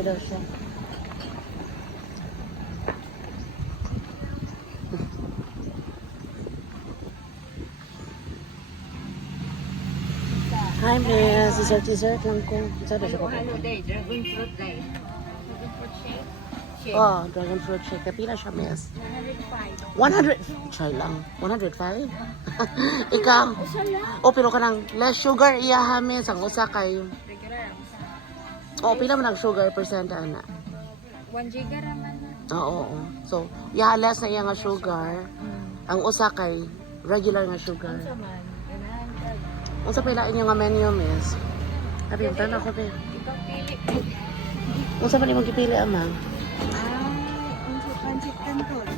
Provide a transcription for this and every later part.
Regular daw siya. Hi, Miss. Dessert lang ko. Sabi siya ko. Halo day, dragon fruit day. Dragon fruit shake? Shake. Oh, dragon fruit shake. Kapila siya, Miss. 105. 100. Try lang. 105? Ikaw? Usa lang. Oh, pero kanang less sugar iya ha, Miss. Ang usa kay. Regular ang usa. Oh, pila man ang sugar percent ana? 1 giga raman na. Oo. So, iya less na iya nga sugar. Ang usa kay regular nga sugar. Unsa man? Ganahan ka. Unsa pa ilain nga menu, Miss? Abi, tan ako be. Ikaw pili. Unsa man imong gipili, ama? Unsa pancit kanton?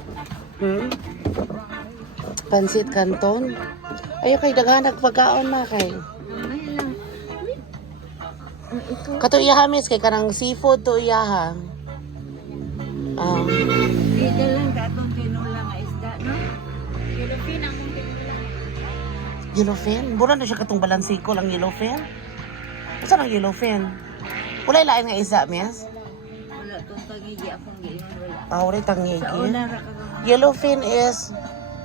Pansit Canton. Ayo kay daghan pagkaon ma kay. May lang. Ito. Kato iyaha, Miss, kay kanang seafood to iyaha. Ida lang datong tinula nga isda, no? Yellowfin ang mong tinula. Yellowfin? Mura na siya katong balansiko lang yellowfin. Unsa ang yellowfin? Wala ilain nga isa, Miss. Wala tong tagigi akong giingon wala. Awre Sa tangigi. una ra ka ba? Yellowfin is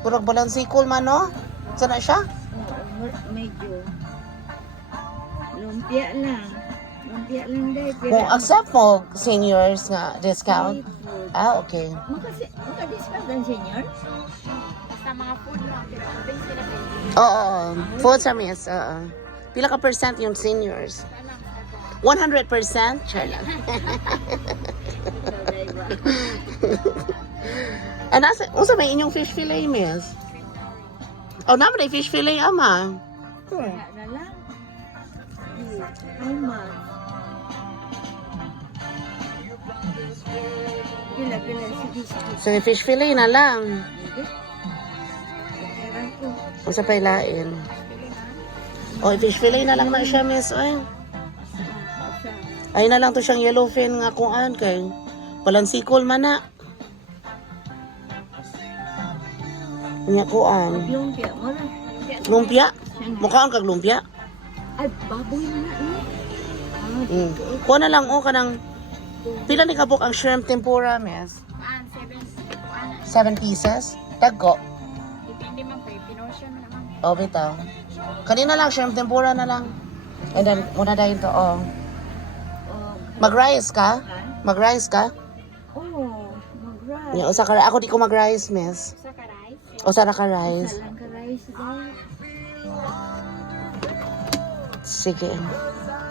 purag balansikol man, no? Sana siya? Oo, medyo. Lumpia lang. Lumpia lang dahil. Kung accept mo seniors nga discount. Ah, okay. Maka-discount ang senior? Basta mga food mo. Pero ang base sila Oo. Food sa Miss. Oo. Pila ka percent yung seniors? 100%? Char lang. And unsa may inyong fish fillet, Miss? Oh, naman ay fish fillet, ama. Wala na lang. Ay, ma. Pila. Sige. So, fish fillet na lang. Sige. Pagkaran ko. Unsa pa ilain? Oh, fish fillet na lang na siya, Miss. Ay. Asa. Ay na lang to siyang yellowfin nga kuan kay balansikol man na. Nya kuan. Lumpia mo na. Lumpia. Mukhaan kag lumpia. Ay, baboy na na. Kuha na lang o kanang pila ni kabuk ang shrimp tempura, Miss? 7 pieces. Dagko. Depende man kay pinortion naman. O bitaw. Kanina lang shrimp tempura na lang. And then muna dahil to oh. Mag-rice ka? Mag-rice ka? Oh, mag-rice. Nya usa ka ako di ko mag-rice, Miss. Sa ka-rice? Usa ra ka rice. Salang ka-rice dahil. Sige.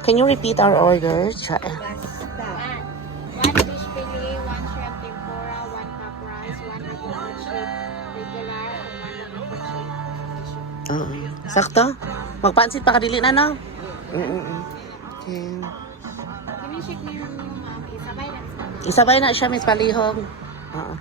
Can you repeat our order? Basta. 1 fish fillet, 1 shrimp tempura, 1 cup rice, 1 regular shake, regular, and 1 lemon shake. Sakto? Magpansit pa kadili na, no? Okay. Kinishake niyo yung isabay lang sa Isabay na siya, Miss Palihog. Oo.